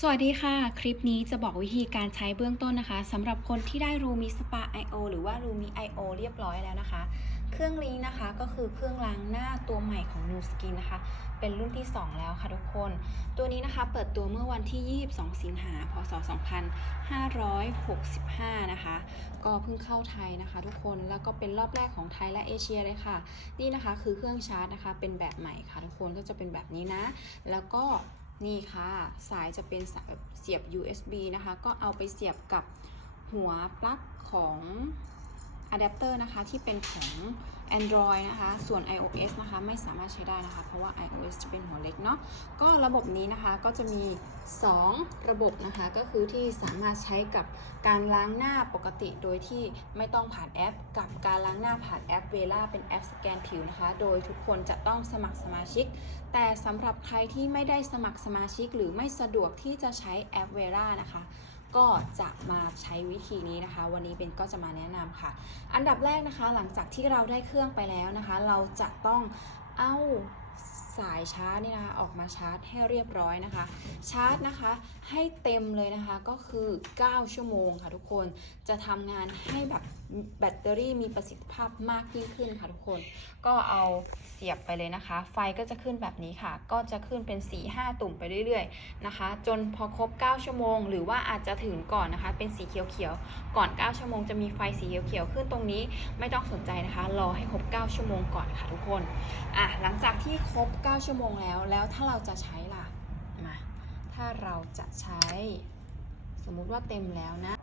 สวัสดีค่ะ คลิปนี้จะบอกวิธีการใช้เบื้องต้นนะคะสำหรับคนที่ได้ Rumi Spa IO หรือว่า Rumi IO เรียบร้อยแล้วนะคะ เครื่องนี้นะคะก็คือเครื่องล้างหน้าตัวใหม่ของ New Skin นะคะ เป็นรุ่นที่ 2 แล้วค่ะทุกคน ตัวนี้นะคะเปิดตัวเมื่อวันที่ 22 สิงหาพศ 2565 นะคะ ก็เพิ่งเข้าไทยนะคะทุกคนแล้วก็เป็นรอบแรกของไทยและเอเชียเลยค่ะ นี่นะคะคือเครื่องชาร์จนะคะ เป็นแบบใหม่ค่ะทุกคนก็จะเป็นแบบนี้นะ แล้วก็ นี่ค่ะสายจะเป็นเสียบ USB นะคะ ก็เอาไปเสียบกับหัวปลั๊กของ อะแดปเตอร์นะคะที่เป็นของ Android นะคะ ส่วน iOS นะคะไม่สามารถใช้ได้นะคะ เพราะว่า iOS จะเป็นหัวเล็กเนาะ ก็ระบบนี้นะคะก็จะมี 2 ระบบนะคะ ก็คือที่สามารถใช้กับการล้างหน้าปกติโดยที่ไม่ต้องผ่านแอป กับการล้างหน้าผ่านแอปเวลาเป็นแอปสแกนผิวนะคะ โดยทุกคนจะต้องสมัครสมาชิก แต่สำหรับใครที่ไม่ได้สมัครสมาชิก หรือไม่สะดวกที่จะใช้แอปเวลานะคะ ก็จะมาใช้วิธีนี้นะคะ วันนี้เบนก็จะมาแนะนำค่ะ อันดับแรกนะคะ หลังจากที่เราได้เครื่องไปแล้วนะคะ เราจะต้องเอา สายชาร์จนี่นะคะออกมาชาร์จให้เรียบร้อยนะคะ ชาร์จนะคะให้เต็มเลยนะคะก็คือ 9 ชั่วโมงค่ะทุกคนจะทำงานให้แบบแบตเตอรี่มีประสิทธิภาพมากยิ่งขึ้นค่ะทุกคน ก็เอาเสียบไปเลยนะคะ ไฟก็จะขึ้นแบบนี้ค่ะ ก็จะขึ้นเป็น 4-5 ตุ่มไปเรื่อยๆนะคะ จนพอครบ 9 ชั่วโมง หรือว่าอาจจะถึงก่อนนะคะ เป็นสีเขียวๆก่อน 9 ชั่วโมงจะมีไฟสีเขียวๆขึ้นตรงนี้ไม่ต้องสนใจนะคะ รอให้ครบ 9 ชั่วโมงก่อนค่ะทุกคนอะหลังจากที่ครบ9 ชั่วโมงแล้ว แล้วถ้าเราจะใช้ล่ะ มา ถ้าเราจะใช้ สมมุติว่าเต็มแล้วนะ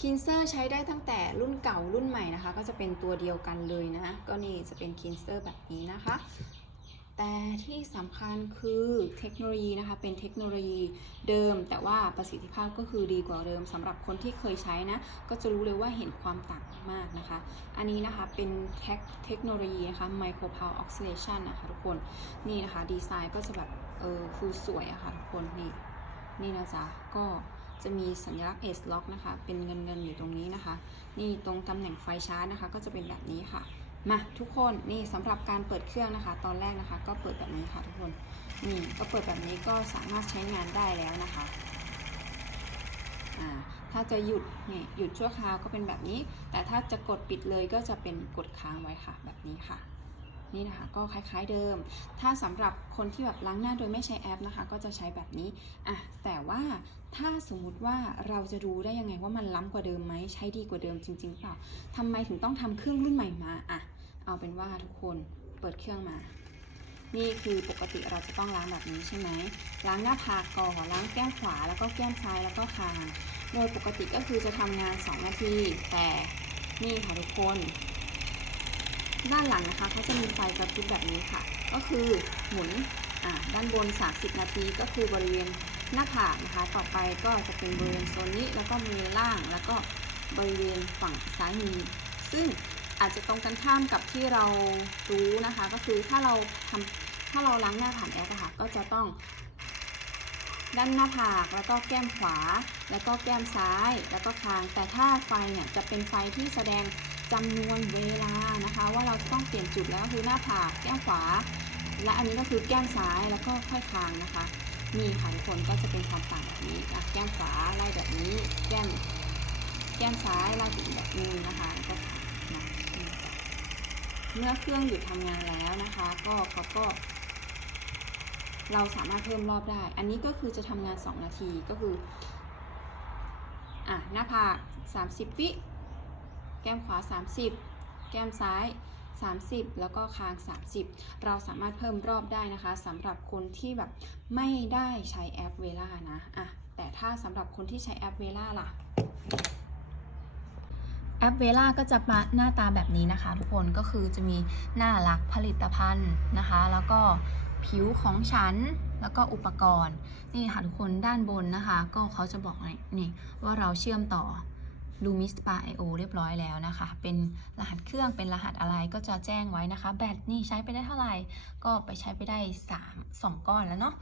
คินเซอร์ใช้ได้ตั้งแต่รุ่นเก่ารุ่นใหม่นะคะ ก็จะเป็นตัวเดียวกันเลยนะ ก็นี่จะเป็นคินเซอร์แบบนี้นะคะ แต่ที่สำคัญคือเทคโนโลยีนะคะ เป็นเทคโนโลยีเดิม แต่ว่าประสิทธิภาพก็คือดีกว่าเดิมสำหรับคนที่เคยใช้นะ ก็จะรู้เลยว่าเห็นความต่างมากนะคะ อันนี้นะคะเป็นเทคเทคโนโลยีนะคะ Micro Power Oxidation นะคะทุกคนนี่นะคะ ดีไซน์ก็จะแบบเออคือสวยอะค่ะทุกคนนี่นี่นะจ๊ะก็จะมีสัญลักษณ์ S lock นะคะ เป็นเงินเงินอยู่ตรงนี้นะคะ นี่ตรงตำแหน่งไฟชาร์จนะคะ ก็จะเป็นแบบนี้ค่ะ มาทุกคนนี่สำหรับการเปิดเครื่องนะคะ ตอนแรกนะคะ ก็เปิดแบบนี้ค่ะทุกคนนี่ก็เปิดแบบนี้ก็สามารถใช้งานได้แล้วนะคะอ่าถ้าจะหยุดนี่หยุดชั่วคราวก็เป็นแบบนี้ แต่ถ้าจะกดปิดเลยก็จะเป็นกดค้างไว้ค่ะแบบนี้ค่ะนี่นะคะก็คล้ายๆเดิม ถ้าสำหรับคนที่แบบล้างหน้าโดยไม่ใช้แอปนะคะ ก็จะใช้แบบนี้อะแต่ว่าถ้าสมมุติว่าเราจะรู้ได้ยังไงว่ามันล้ำกว่าเดิมไหมใช้ดีกว่าเดิมจริง ๆ เปล่าทำไมถึงต้องทำเครื่องรุ่นใหม่มาอะ เอาเป็นว่าทุกคนเปิดเครื่องมา นี่คือปกติเราจะต้องล้างแบบนี้ใช่ไหมล้างหน้าผากก่อนล้างแก้มขวาแล้วก็แก้มซ้ายแล้วก็คางโดยปกติก็คือจะทำงาน 2 นาที แต่นี่ค่ะทุกคน ด้านหลังนะคะเขาจะมีไฟกระพริบแบบนี้ค่ะ ก็คือหมุนด้านบน 30 นาทีก็คือบริเวณหน้าผากนะคะ ต่อไปก็จะเป็นบริเวณโซนนี้แล้วก็มีล่างแล้วก็บริเวณฝั่งซ้ายมือซึ่ง อาจจะตรงกันข้ามกับที่เรารู้นะคะ ก็คือถ้าเราทำถ้าเราล้างหน้าผ่านแอปอะค่ะก็จะต้อง ด้านหน้าผากแล้วก็แก้มขวา แล้วก็แก้มซ้าย แล้วก็คาง แต่ถ้าไฟเนี่ยจะเป็นไฟที่แสดงจำนวนเวลานะคะ ว่าเราต้องเปลี่ยนจุดแล้วก็คือหน้าผากแก้มขวา และอันนี้ก็คือแก้มซ้ายแล้วก็ค่อยคางนะคะนี่ค่ะทุกคนก็จะเป็นความต่างแบบนี้แก้มขวาไล่แบบนี้ แก้มแก้มซ้ายไล่อีกแบบนึงนะคะก็ เมื่อเครื่องหยุดทำงานแล้วนะคะ ก็เขาก็ เราสามารถเพิ่มรอบได้ อันนี้ก็คือจะทำงาน 2 นาทีก็คือ อะ หน้าผาก 30 วิแก้มขวา 30 แก้มซ้าย 30 แล้วก็คาง 30 เราสามารถเพิ่มรอบได้นะคะสำหรับคนที่แบบไม่ได้ใช้แอปเวล่านะ อะ แต่ถ้าสำหรับคนที่ใช้แอปเวล่าล่ะ แอปเวล่าก็จะมาหน้าตาแบบนี้นะคะ ทุกคนก็คือจะมีหน้าหลักผลิตภัณฑ์นะคะ แล้วก็ผิวของฉันแล้วก็อุปกรณ์นี่ค่ะทุกคนด้านบนนะคะ ก็เขาจะบอกนี่ว่าเราเชื่อมต่อ Lumi Spa IO เรียบร้อยแล้วนะคะ เป็นรหัสเครื่องเป็นรหัสอะไรก็จะแจ้งไว้นะคะ แบตนี่ใช้ไปได้เท่าไหร่ ก็ไปใช้ไปได้ 3 2 ก้อนแล้วเนาะ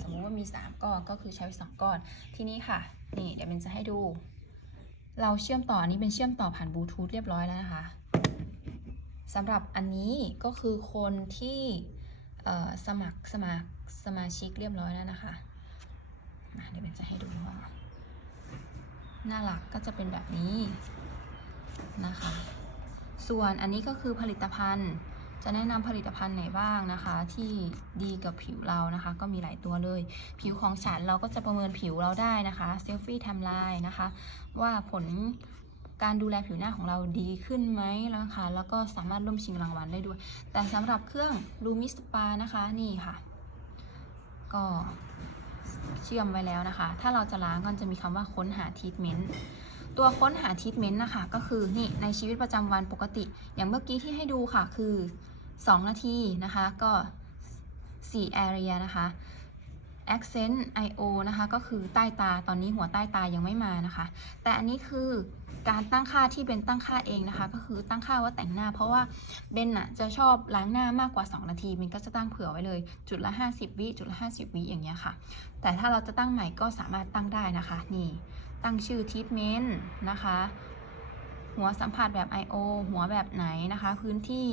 สมมุติว่ามี 3 ก้อนก็คือใช้ไป2ก้อน ที่นี้ค่ะ นี่เดี๋ยวเป็นจะให้ดู เราเชื่อมต่ออันนี้เป็นเชื่อมต่อผ่านบลูทูธเรียบร้อยแล้วนะคะสำหรับอันนี้ก็คือคนที่สมัครสมัครสมาชิกเรียบร้อยแล้วนะคะมาเดี๋ยวเบนจะให้ดูว่าหน้าหลักก็จะเป็นแบบนี้นะคะ ส่วนอันนี้ก็คือผลิตภัณฑ์ จะแนะนำผลิตภัณฑ์ไหนบ้างนะคะ ที่ดีกับผิวเรานะคะ ก็มีหลายตัวเลย ผิวของฉันเราก็จะประเมินผิวเราได้นะคะเซลฟี่ไทม์ไลน์นะคะ ว่าผลการดูแลผิวหน้าของเราดีขึ้นไหมนะคะ แล้วก็สามารถร่วมชิงรางวัลได้ด้วย แต่สำหรับเครื่องลูมิสปานะคะนี่ค่ะ ก็เชื่อมไว้แล้วนะคะ ถ้าเราจะล้างก็จะมีคำว่าค้นหาทีทเมนต์ ตัวค้นหาทีทเมนต์นะคะ ก็คือนี่ในชีวิตประจำวันปกติ อย่างเมื่อกี้ที่ให้ดูค่ะคือ 2 นาทีนะคะ ก็ 4 area นะคะ accent io นะคะ ก็คือใต้ตาตอนนี้หัวใต้ตายังไม่มานะคะ แต่อันนี้คือการตั้งค่าที่เป็นตั้งค่าเองนะคะ ก็คือตั้งค่าว่าแต่งหน้า เพราะว่าเบนน่ะจะชอบล้างหน้ามากกว่า 2 นาทีเบนก็จะตั้งเผื่อไว้เลย จุดละ 50 วิจุดละ 50 วิอย่างเงี้ยค่ะ แต่ถ้าเราจะตั้งใหม่ก็สามารถตั้งได้นะคะนี่ ตั้งชื่อทีทเมนต์นะคะ หัวสัมผัสแบบ I.O. หัวแบบไหนนะคะ พื้นที่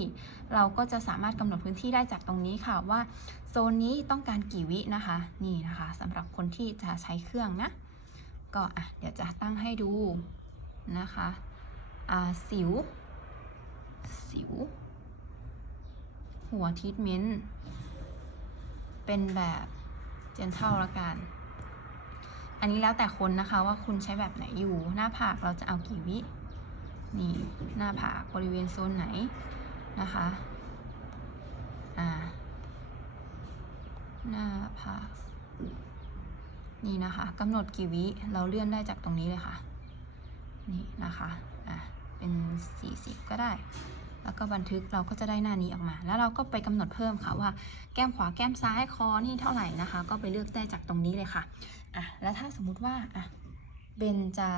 เราก็จะสามารถกำหนดพื้นที่ได้จากตรงนี้ค่ะว่าโซนนี้ต้องการกี่วินะคะ นี่นะคะสำหรับคนที่จะใช้เครื่องนะ ก็อะเดี๋ยวจะตั้งให้ดูนะคะอ่าสิว สิว หัวทีทเมนต์เป็นแบบเจนเท่าละกัน อันนี้แล้วแต่คนนะคะว่าคุณใช้แบบไหนอยู่ หน้าผากเราจะเอากี่วิ นี่หน้าผากบริเวณโซนไหนนะคะ อ่า หน้าผากนี่นะคะกำหนดกี่วิ เราเลื่อนได้จากตรงนี้เลยค่ะ นี่นะคะ อะ เป็น 40 ก็ได้ แล้วก็บันทึกเราก็จะได้หน้านี้ออกมา แล้วเราก็ไปกำหนดเพิ่มค่ะว่าแก้มขวาแก้มซ้ายคอนี่เท่าไหร่นะคะ ก็ไปเลือกได้จากตรงนี้เลยค่ะอะแล้วถ้าสมมุติว่าอะเบนจะ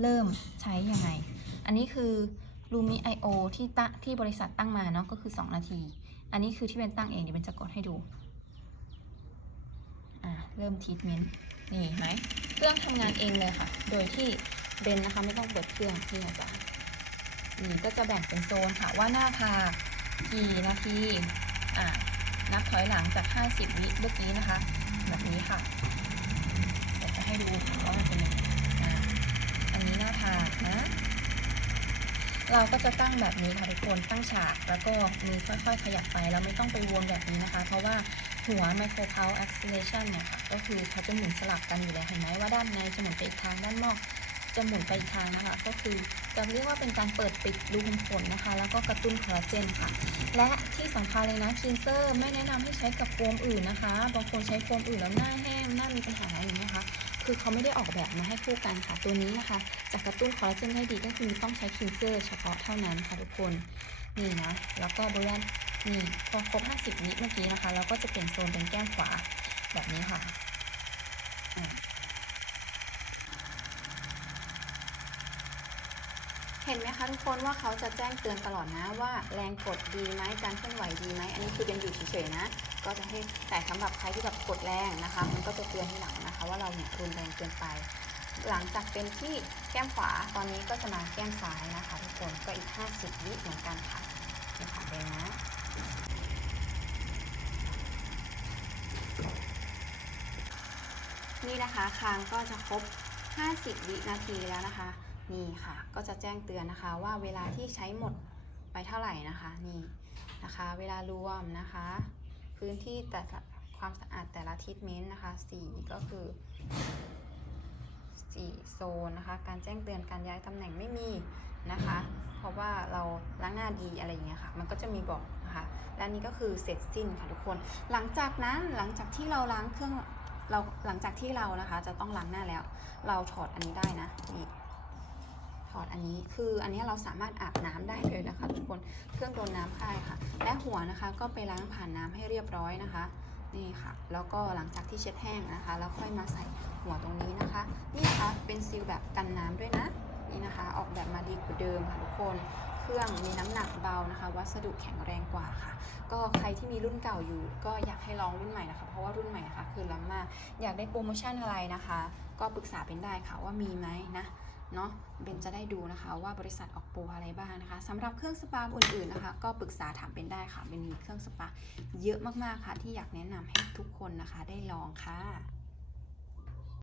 เริ่มใช้ยังไง อันนี้คือ Lumi IO ที่ตั้งที่บริษัทตั้งมาเนาะก็คือ 2 นาที อันนี้คือที่เบนตั้งเองเดี๋ยวเบนจะกดให้ดูอะเริ่มทีทเมนต์นี่เห็นไหมเครื่องทำงานเองเลยค่ะ โดยที่เบนนะคะไม่ต้องเปิดเครื่องที่อาจารย์ นี่ก็จะแบ่งเป็นโซนค่ะว่าหน้าผากกี่นาทีอะนับถอยหลังจาก 50 วิเมื่อกี้นะคะ แบบนี้ค่ะเดี๋ยวจะให้ดูว่ามันเป็นยังไงอะอันนี้หน้าผากนะ เราก็จะตั้งแบบนี้ค่ะทุกคนตั้งฉากแล้วก็มีค่อยๆ ขยับไปเราไม่ต้องไปวนแบบนี้นะคะ เพราะว่าหัว micro pulse acceleration เนี่ยค่ะก็คือเขาจะหมุนสลับกันอยู่แล้วเห็นไหมว่าด้านในจะหมุนไปอีกทางด้านนอกจะหมุนไปอีกทางนะคะ ก็คือ จะเรียกว่าเป็นการเปิดปิดรูขุมขนนะคะ แล้วก็กระตุ้นคอลลาเจนค่ะ และที่สำคัญเลยนะคินเซอร์ไม่แนะนำให้ใช้กับโฟมอื่นนะคะบางคนใช้โฟมอื่นแล้วหน้าแห้งหน้ามีปัญหาอย่างนี้ยนะคะคือเขาไม่ได้ออกแบบมาให้คู่กันค่ะ ตัวนี้นะคะจะกระตุ้นคอลลาเจนได้ดีก็คือต้องใช้คินเซอร์เฉพาะเท่านั้นค่ะทุกคนนี่นะแล้วก็บริเวณนี่พอครบ 50วิเมื่อกี้นะคะ เราก็จะเปลี่ยนโซนเป็นแก้มขวาแบบนี้ค่ะอะ เห็ นไหมคะทุกคนว่าเขาจะแจ้งเตือนตลอดนะว่าแรงกดดีไหมการเคลื่อนไหวดีไหมอันนี้คือเป็นอยู่เฉยๆนะ ก็จะให้แต่สำหรับใครที่แบบกดแรงนะคะ มันก็จะเตือนที่หลังนะคะ ว่าเราเนี่ยรุนแรงเกินไป หลังจากเป็นที่แก้มขวาตอนนี้ก็จะมาแก้มซ้ายนะคะ ทุกคนก็อีก 50 วิเหมือนกันค่ะนี่ค่ะเป็นนะนี่นะคะคางก็จะครบ 50 วินาทีแล้วนะคะ นี่ค่ะ ก็จะแจ้งเตือนนะคะว่าเวลาที่ใช้หมดไปเท่าไหร่นะคะนี่นะคะ เวลารวมนะคะ พื้นที่แต่ละความสะอาดแต่ละทิศเมนต์นะคะ4ก็คือ4โซนนะคะ การแจ้งเตือนการย้ายตำแหน่งไม่มีนะคะ เพราะว่าเราล้างหน้าดีอะไรอย่างเงี้ยค่ะ มันก็จะมีบอกนะคะและนี่ก็คือเสร็จสิ้นค่ะทุกคน หลังจากนั้นหลังจากที่เราล้างเครื่องเราหลังจากที่เรานะคะ จะต้องล้างหน้าแล้ว เราถอดอันนี้ได้นะนี่ ถอดอันนี้ คืออันนี้เราสามารถอาบน้ำได้เลยนะคะทุกคนเครื่องโดนน้ำค่ายค่ะ และหัวนะคะก็ไปล้างผ่านน้ำให้เรียบร้อยนะคะ นี่ค่ะ แล้วก็หลังจากที่เช็ดแห้งนะคะ แล้วค่อยมาใส่หัวตรงนี้นะคะ นี่นะคะเป็นซีลแบบกันน้ำด้วยนะนี่นะคะ ออกแบบมาดีกว่าเดิมค่ะทุกคนเครื่องมีน้ำหนักเบานะคะ วัสดุแข็งแรงกว่าค่ะ ก็ใครที่มีรุ่นเก่าอยู่ ก็อยากให้ลองรุ่นใหม่นะคะ เพราะว่ารุ่นใหม่นะคะคือล้ำมาก อยากได้โปรโมชั่นอะไรนะคะ ก็ปรึกษาเป็นได้ค่ะว่ามีไหมนะ เนาะเบนจะได้ดูนะคะว่าบริษัทออกโปรอะไรบ้างนะคะสำหรับเครื่องสปาอื่นๆนะคะ ก็ปรึกษาถามเบนได้ค่ะเบนมีเครื่องสปาเยอะมากๆค่ะ ที่อยากแนะนำให้ทุกคนนะคะได้ลองค่ะ